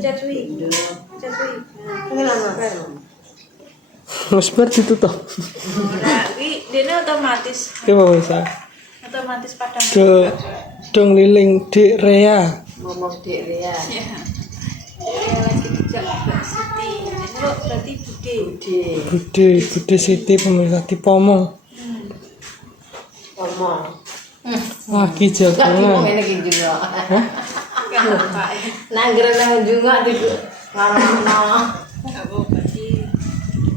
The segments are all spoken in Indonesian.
Cacui. Ini lama. Wes bar ditutup. Nah, ini otomatis Bisa. otomatis padang. Dong liling Dek Rea. Ngomong Dek Rea. Ya. Lagi kerja Mbak Siti. Ini lo berarti Bude. Bude Siti pemirsa di Pomong. Ngomong. Lagi Enggak jagungan. ngomong ini juga. Kan Pak. Nangger nang juga di ngono.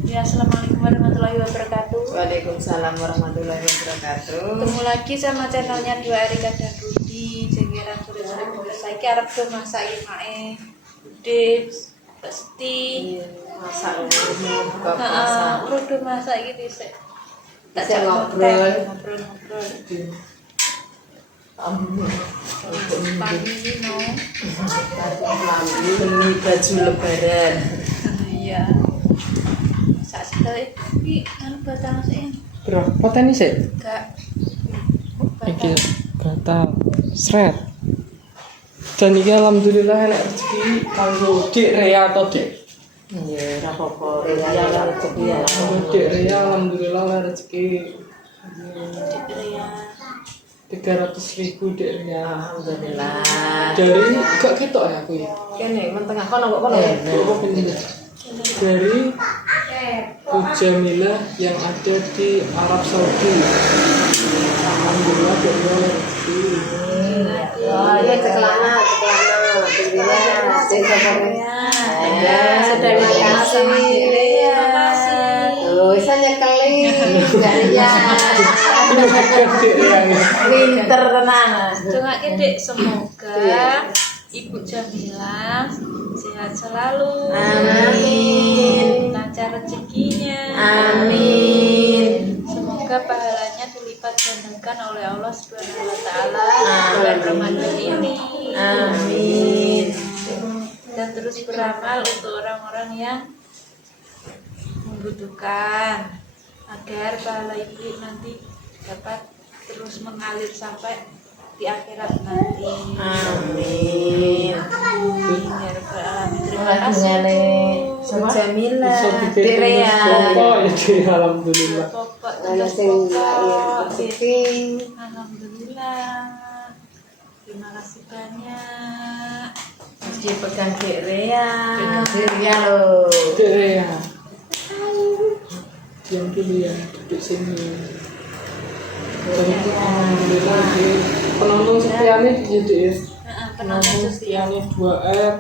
Ya, assalamualaikum warahmatullahi wabarakatuh. Waalaikumsalam warahmatullahi wabarakatuh. Ketemu lagi sama channelnya Dua Erika dan Rudi. Jengeran sore-sore mulai saiki arep do masak mae. Bude pasti. Masak buka puasa. Udah masak iki dhisik. Bisa ngobrol. Pagi ini mau. Beli baju lebaran. Iya. Sak sedaya iki anu batang sik. Berapa tadi sih? Enggak. Iki gatal sret. Dan ini alhamdulillah enak rezeki kanggo Dek Rea atau Dek. Iya, ora apa-apa. Ya rezeki ya. Dek Rea alhamdulillah lah rezeki Ya. 300.000 Dek Rea. Alhamdulillah. Dari gak ketok ya aku ya. Kene men tengah kono kok kono. Apa bener? Dari Bu Jamilah yang ada di Arab Saudi. Alhamdulillah Dek Rea lah rezeki. Oh, iya ceklana. Alhamdulillah. Ya, terima kasih. Terima kasih. Tuh, bisa nyekeli. Ya. Dek Rea ya. Pinter tenan. Doake Dek, semoga Ibu Jamila sehat selalu. Amin. Lancar rezekinya. Amin. Semoga pahalanya dilipat gandakan oleh Allah Subhanahu wa taala bulan Ramadan ini. Amin. Dan terus beramal untuk orang-orang yang membutuhkan agar pahala ibu nanti dapat terus mengalir sampai di akhirat nanti. Amin. Ya Rabbal Alamin. Terima kasih. Ngene sama Jamila. Bisa Dek Rea. Pokok ya alhamdulillah. Pokok Saya tugas sing pokok. rezeki. Alhamdulillah. Terima kasih banyak. Mesti pegang Dek Rea. Dek Rea lo. Dek Rea. Yang dulu ya duduk sini. Dan itu alhamdulillah di penonton setianya di Dek. Penonton setianya 2R.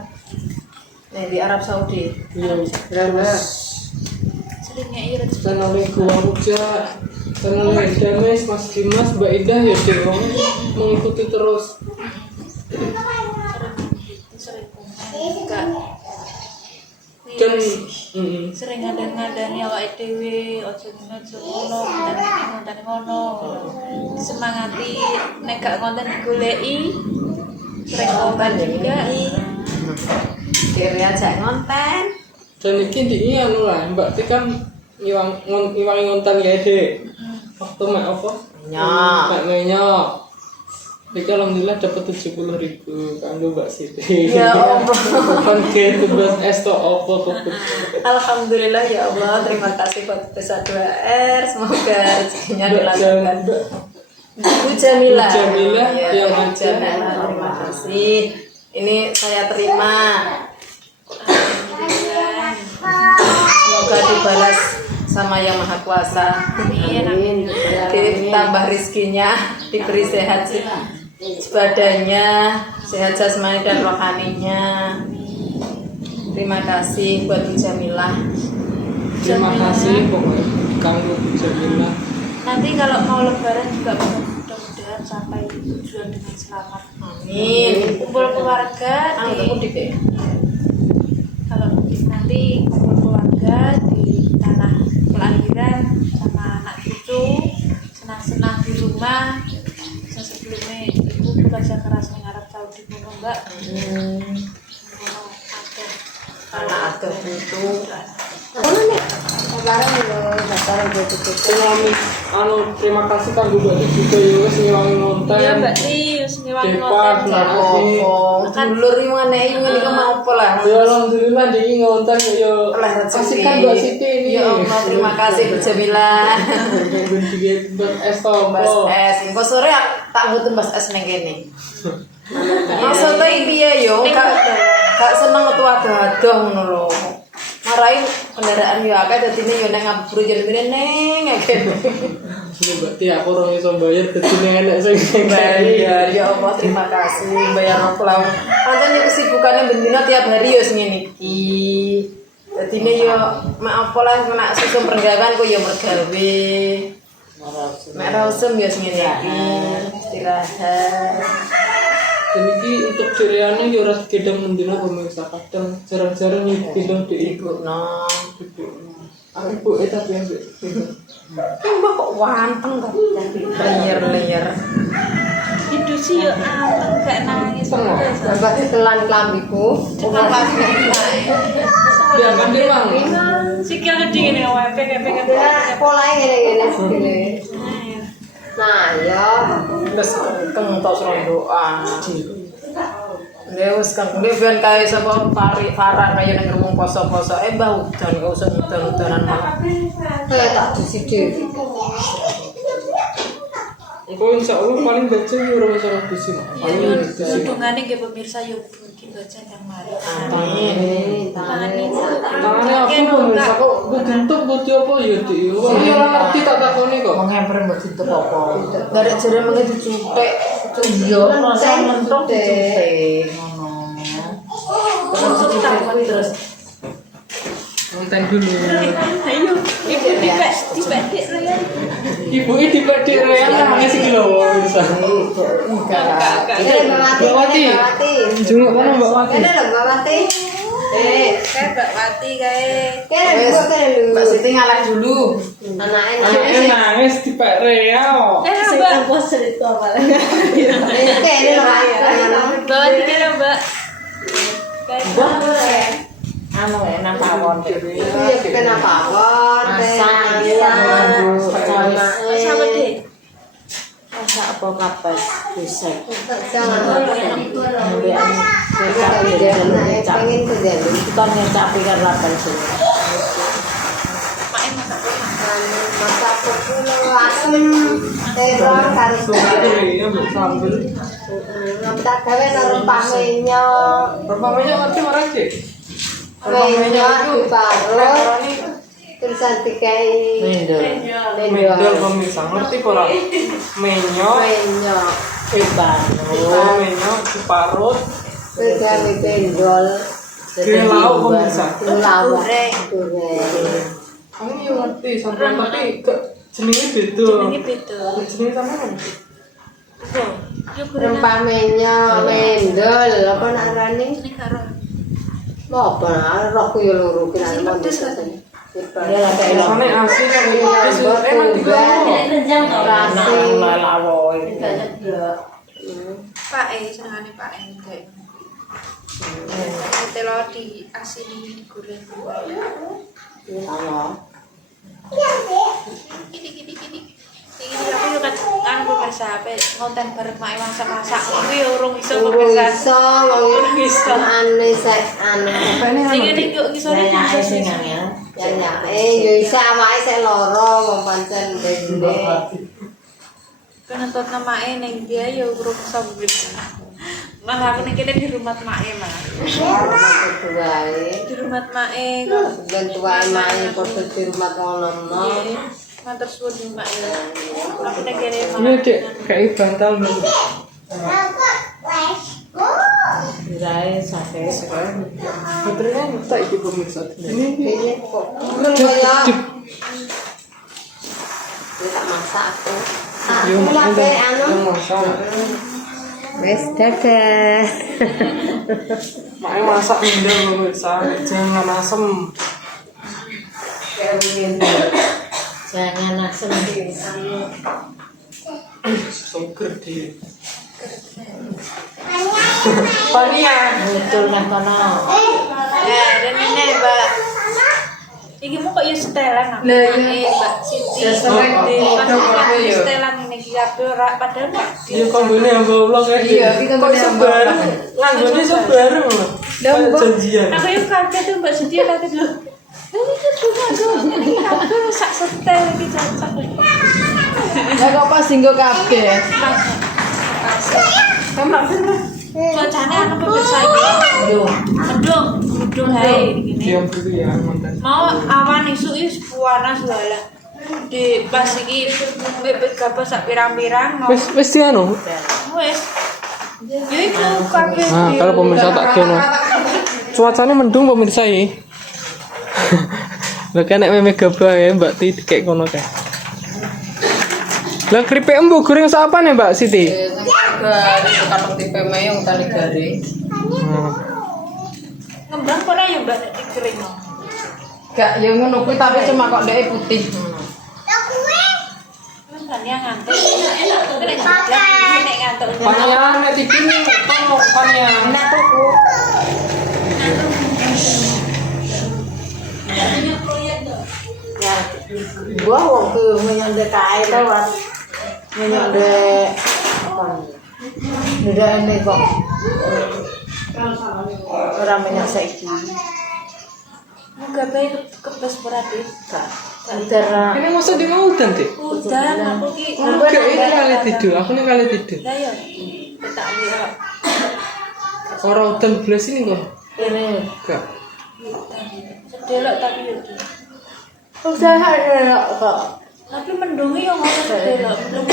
Nih di Arab Saudi. Iya, terus Seringnya irit. channelnya Gua Rujak, channelnya Dames, Mas Dimas, Mbak Indah ya Dek mengikuti terus. Sering komen enggak. Dan Sering ngandani awake dhewe aja ngono ngandani ngono disemangati nek gak konten digoleki sering komen juga Dek Rea jak ngonten. dan ini anu lah Mbak Ti kan ngiwangi ngonten ya Dek. Waktu mek apa? Nyok. Mek menyok. Iki alhamdulillah dapat 70.000 kanggo Mbak Siti. Ya Allah. Kan ke tugas es to opo kok. Alhamdulillah ya Allah, terima kasih buat Desa 2R. Semoga rezekinya dilancarkan. Bu Jamila. Bu Jamila Ya, yang Bu ada. Jamila, terima kasih. Ini saya terima. Semoga dibalas sama Yang Maha Kuasa. Amin. Ditambah rizkinya, diberi sehat badannya, sehat jasmani dan rohaninya. Terima kasih buat Bu Jamilah. Terima kasih pokoknya kanggo Bu Jamila. Nanti kalau mau lebaran juga mudah-mudahan sampai tujuan dengan selamat. Amin. Kumpul keluarga Ketemu di di kalau nanti kumpul keluarga di tanah kelahiran sama anak cucu senang-senang di rumah. Sebelumnya ibu bekerja keras di Arab Saudi ngono Mbak. Ngono anak ada itu. Terima kasih kanggo Mbak Ti juga ya wis ngiwangi ngonten. Ya Mbak Ti, wis Nyewangi Depan, ngoten. nah. Apa? Dulur iki ngene iki mau apa lah. Ya alhamdulillah diki ngonten yo. Lah rezeki. Kasihkan Mbak Siti ini. Ya Allah, terima kasih Bu Jamila. Bentuk es topo. Mbas es, engko sore tak butuh mbas es ning kene. Maksudnya piye yo? Gak seneng metu adoh-adoh ngono lho. Marai kendaraan yo akeh dadine yo nek ngabur jenenge neng ngene. Berarti aku orang iso bayar dadine enek sing Bayar ya Allah, terima kasih bayar aku lah. Pancen yo kesibukannya bendina tiap hari yo sing ngene iki. Dadine yo mak apa lah nek susum perenggakan kok yo mergawe. Mek rausem yo sing ngene iki. Istirahat. Dan ini untuk cereane yo ora gedang mendina pemirsa kadang jarang-jarang gendong di ibu. No. Aku ibu tapi yang Mbak kok wanteng kok lenyer-lenyer. Itu sih yo anteng gak nangis. Mbak telan klambiku. Cuma lagi. dia kan dia mang. Sikil gede ngene wae pengen. Polanya ngene-ngene sikile. Nah, ya. Terus kentos rondoan. Ya wis kang ben kae sapa Farah kaya nang ngomong poso-poso. Mbah udan gak usah udan-udanan malah. Kayak tak disi dhewe. Engko insyaallah paling baca yo ora masalah bisi. Paling bisi. Hubungannya ke pemirsa yo mungkin baca yang mari. Amin. Tangane aku pemirsa kok bentuk butuh apa ya Dik. Wong yo ora ngerti tak takoni kok. Menghamper mbok ditutup apa? Dari jere mengke dicumpek. Iya, Rasa saya mentok dicumpek ngono. Terus Konten dulu. Ayo, ibu dipek ya. Ibu ini dipek real namanya sing lho pemirsa. Ini Mbak Wati. Jenguk kono Mbak Wati. Ini lho Mbak Wati. Kayak Mbak Wati kayak. Kene Wes, mbok kene lho. Mbak Siti ngalah dulu. Anake Nangis dipek real. Mbak. kene lho Mbak. Mbak Wati kira Mbak. Mbak anu enak pawon. Iya kena pawon. Masak Sama deh. masak apa kapas bisa. Jangan. Kita Pengen kejadian. nyecak pikir 8 sini. Main masak Masak pulo asem. Terong kari Iya sambel. tak gawe nang rempahnya. Pertamanya ngerti ora Cik? Menyo diparut. Terus dikai Mendel. Mendel pemirsa ngerti ora? Menyo, menyo. menyo diparut. Pegawe benjol. Kira lauk pemirsa. Lawak. Kamu yo ngerti sampean tapi jenenge beda. ini beda. Jenenge sampean. Rempah menyo, mendol, apa nak rani? Ini karo. Apa rohku yo loro kira Sing pedes kan? Ya lah kayak Rasane asin kan enak digowo. Rasi. lawo. Pak senengane Pak kayak. Telo di asin digoreng. Gini. Ini aku yo kan pemirsa apa ngonten bareng mak masak-masak kuwi urung iso pemirsa. Urung iso. Ane sek ane. Sing ngene kok iso Ya yo isa awake sek loro wong pancen dende. Penonton namake ning dia yo urung iso pemirsa. Malah aku ning kene di rumah make mah. Tuwae. Di rumah make Dan tuwae mae podo di rumah ngono. Matur suwun Mbak ya. Aku ning kene Ini Cik kayak bantal belum. Dirai sate sekarang. Baterainya tak iki pemirsa. Ini Kayaknya kok kurang kaya. Tak masak aku. yo Aku anu. masak. Wes dadah. Mak masak mendel pemirsa, jangan asem. Jangan asem. Sugar di. Pania. Betul nang kono. dan ini Mbak. Iki mau kok ya setelan aku. Lah, iya. Mbak Siti. Ya, setelan di Pas foto-foto ya. setelan ini iki kabeh ora padahal gak Iya kombine hamba Allah kayak Iya, gitu. kita Kok iso hamba Allah. bareng? Nganggone iso bareng loh. Kayak janjian. Aku yang kaget tuh Mbak Siti kaget loh. Ini ini kabeh sak setel iki cocok. Ya kok pas singgo kabeh. Cuacanya anu pemirsa iki. Mendung hae gini. Diam dulu ya mantan. Mau awan isu is panas wae. Di pas iki bebek gabah sak pirang-pirang mau Wis anu. wes. Yo iku kabeh. Nah, kalau pemirsa tak kene. Cuacanya mendung pemirsa iki. Lah kan nek meme gabah ya Mbak Ti kayak ngono kae. Lah keripik embu goreng sak apa nih Mbak Siti? Dari kantong tipe mayong tali garing. Ngembang ora ya Mbak nek dikering. Gak ya ngono kuwi tapi cuma kok dhek putih. Kan yang ngantuk. Nek ngantuk. Panian nek tipi tolong panian. Enak tuku. Ya, gua wong ke menyonde kae to, Wat. Menyonde apa? Tidak ini kok. Orang banyak saiki. Muga bae kebes berarti. Antara Ini masuk di mau udan Ti? Udan aku ki. Enggak ini kali tidur. Aku nih kali tidur. Lah ya. Tak lihat. Orang udan belas ini kok. ini Enggak. Sedelok tapi yo. udah ada kok. Tapi mendungi yo ngono sedelok. Mendung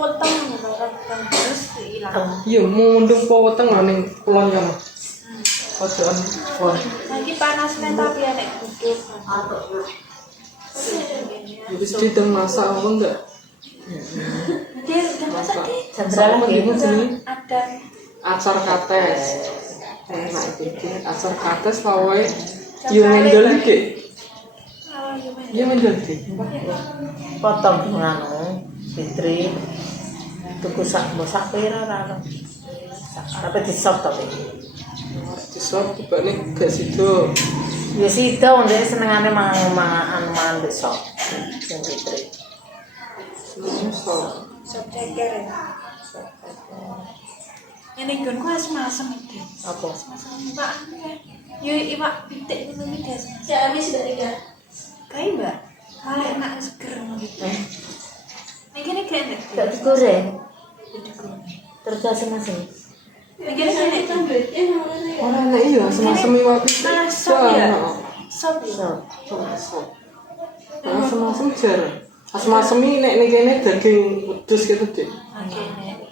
weteng orang terus ilang. Iya mau mendung po weteng ning kulon ya. Pojokan. Wah. Lagi panas nih tapi nek duduk. Wis dideng masak apa enggak? Dia udah masak deh. Jendral Ini gitu. sini Ada. acar kates. Enak iki acar kates wae. Yo mendel iki. Oh, iya men. Iya mendel iki. Potong nganu Fitri. Tuku sak bosak pira ora. Apa disop tapi. Disop tibane gak sido. Ya sida ndek senengane mangan besok. Sing Fitri. Sop. Sop ceker ya. Ini gon ku asem-asem iki. Apa? Asem Pak. Yo iwak pitik ngono iki guys. Ya wis sudah tiga. Kayak Mbak. Malah enak seger ngono gitu. Nek kene kene. Gak digoreng. Digoreng. Terus asem-asem. Nek kene kene. Ora enak iya asem-asem iwak pitik. Malah sop ya. Sop ya. So, Sop. Asem-asem jarang. Asem-asem ini nek kene daging wedhus gitu Dik. Oke,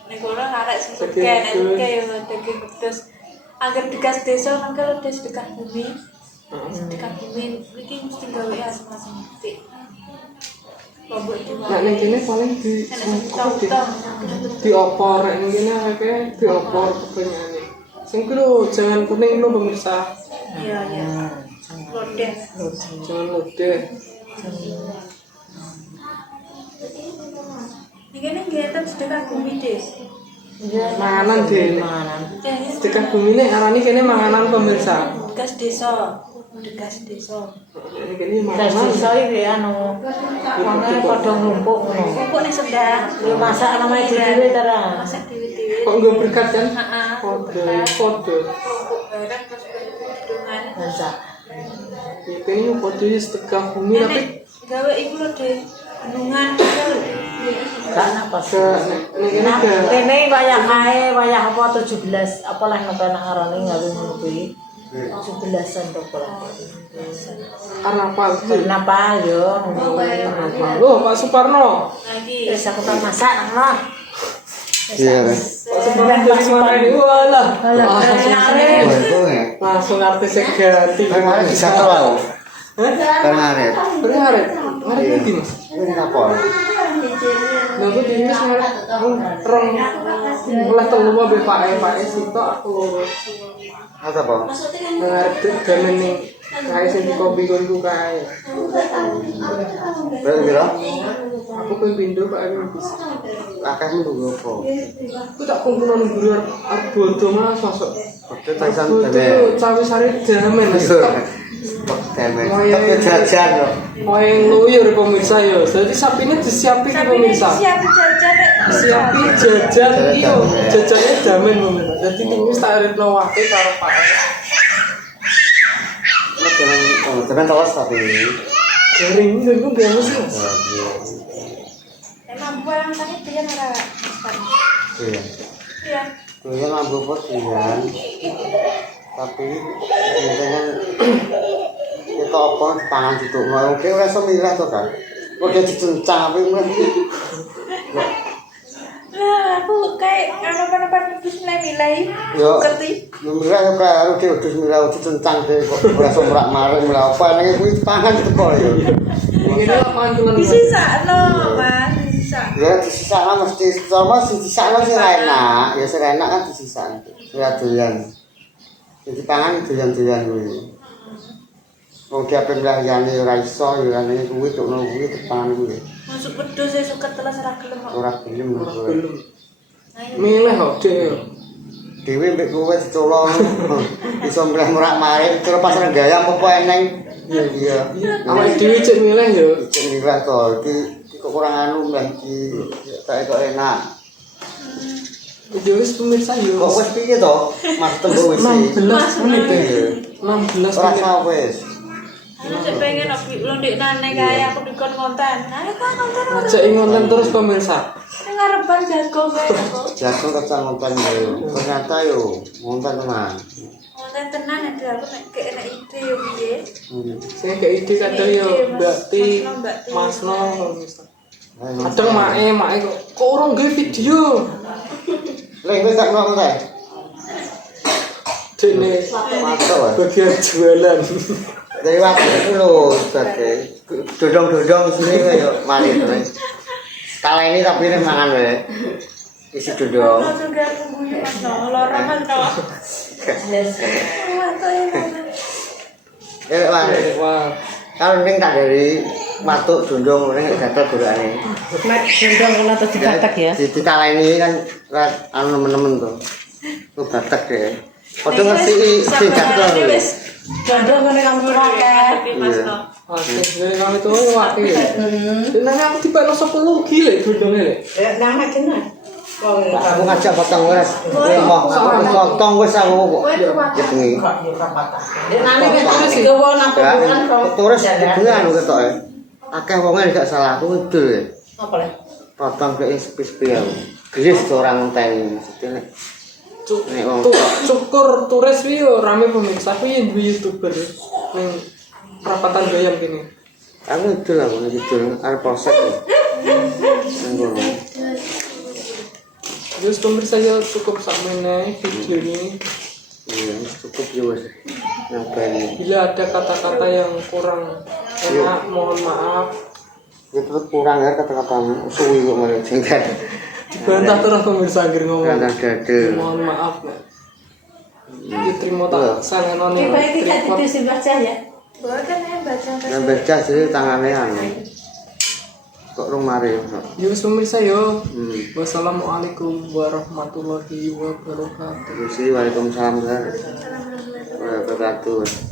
nek orang arek sing Daging suka nek wedhus. suka ya daging wedhus. Angger dekat desa mangkel des dekat bumi. Dekat bumi iki mesti gawe asem-asem pitik. Lombok diwae. Nek ning kene paling di diopor nek ning kene akeh diopor kebenyane. Sing ku lho jangan kuning lho pemirsa. Iya, iya. Lodeh. Jangan lodeh. Iki ning kegiatan sedekah bumi des. Manganan deh. manganan. Sedekah bumi nek arane kene manganan pemirsa. Dekas desa. Dekas desa. Nek kene Tes manganan. desa iki anu. Wonge padha nglumpuk ngono. Pupuk ning Sendang. Yo masak namanya dhewe ta. Masak dewe-dewe. Kok enggak berkat kan? Heeh. Podo. Pupuk barang terus perhitungan. Masak. Itu ini podo sedekah bumi tapi Nek gawe iku lho deh. Bendungan. Gak napa sih. nek kene Nah, gak kene wayah ae, wayah apa 17, apa lah ngono nak arane ngawe ngono kuwi. 17-an to pola. Karnaval sih. Kenapa yo? Loh Pak Suparno. Lagi. Wis aku tak masak nang. Iya, Mas. Pak Suparno dari mana ini? Walah. Langsung artis yang ganti. Kemarin bisa tahu. Kemarin. Berharet. Hari ini Mas. Ini apa? Nunggu di Mas rong mulai telu apa Pak Sito aku Apa apa? ngarep gamen ning kae sing di kopi konku kae. Berarti biro? Aku pengen pindo Pak aku bisa. Akeh mung apa? Aku tak kumpulan guru arep bodo Mas masuk. Oke, taisan Bodo tene. cawe sari gamen. Bisa. demen. Tapi jajan kok. Mau yang luyur pemirsa ya. Jadi sapinya disiapin ke pemirsa. Siap jajan nek. Siapi jajan iyo, jajannya jamin pemirsa. Jadi timis tak arepno wae karo Pak. Dengan tawas tapi. Garing nggo gak mesti. Emang barang tadi dia ora. Iya. Iya. Iya lampu potian. Tapi dengan kita apa pangan duduk mau oke ora iso milih to kan. Udah dicencang tapi Nah, aku kayak apa-apa terus milih. yo Ngerti? yo milih yo karo terus milih dicencang deh kok ora iso merak-maring milih apa nek kuwi pangan teko yo. Ini lapangan tulen. Disisakno, Mas, disisa. Ya disisakno mesti sama disisakno sing enak, ya sing enak kan disisakno. Ora doyan. Jadi pangan doyan-doyan kuwi. Wong dia pemlah yane ora iso ya ane kuwi tukno kuwi tepangan kuwi. Masuk pedus saya suka telas ora gelem kok. Ora gelem Belum. Milih kok dhewe. dhewe mbek kowe dicolong. Iso milih merak-marik terus pas renggaya apa eneng. Iya. Awake dhewe cek milih ya. Cek milih to iki kok kurang anu mbah iki tak kok enak. Ya wis pemirsa yo. Kok wis piye to? Mas tenggo wis. 16 menit ya. 16 Ora menit. sah wis. Aku sih pengen opi londik nane kayak aku dikon konten. Ayo kan konten. Ngajak ngonten terus pemirsa. Ini ngarepan jago kayak aku. Jatuh ke ngonten yo. Ternyata yo ngonten tenan. Konten tenan nanti aku nek kayak ide yo piye. Saya kayak ide kadang yo Mbak Ti, Mas No pemirsa. Kadang mae kok orang nge video. Lek wis tak nonton. Dene Mantap. bagian jualan. Dari waktu itu lho, tadi dodong-dodong sini kayak mari terus. Kala ini tapi ini mangan wae. Isi dodong. Langsung gak aku guyu Mas no, lorong Mas no. Wah, tuh ya. Wah, Wah, kalau ning tak dari matuk dodong ning gatel gorane. Nek gendong kena terus dibatek ya. Di kala ini kan anu nemen-nemen tuh. Tuh batek ya. Padha ngerti sing gatel. Gendong kena kamu akeh. Mas no. oke, dari kami tuh wakil. Dan aku tiba no 10 gile dodongnya lek. Nama kena. Aku ngajak potong wis. Ngomong aku potong wis aku kok. Ya bengi. Nane kan terus digawa nang kuburan kok. Terus bengi anu ketoke. Akeh wonge gak salah aku ngidul. Apa le? Potong ke sepi-sepi aku. Gelis tuh orang ngenteni maksudnya nek. Syukur turis wi yo rame pemirsa kuwi yang duwe YouTuber ning perapatan gayam kene. Aku ngidul aku ngidul arep posek. Ngono. Terus pemirsa yo cukup sakmene video ini. Iya, cukup ya wis. Nyobani. Bila ada kata-kata yang kurang enak, mohon maaf. Ya tetep kurang ya kata-katamu. Suwi kok mari singkat. Dibantah terus pemirsa anggere ngomong. Kadang dadel. Mohon maaf, Nek. Iki trimo tak saneno nih. Kita iki gak tidur sing baca ya. Boleh kan ya baca Yang baca jadi tangannya anu. Kok rung mari. Yo wis pemirsa yo. Hmm. Wassalamualaikum warahmatullahi wabarakatuh. Terus Waalaikumsalam. Waalaikumsalam.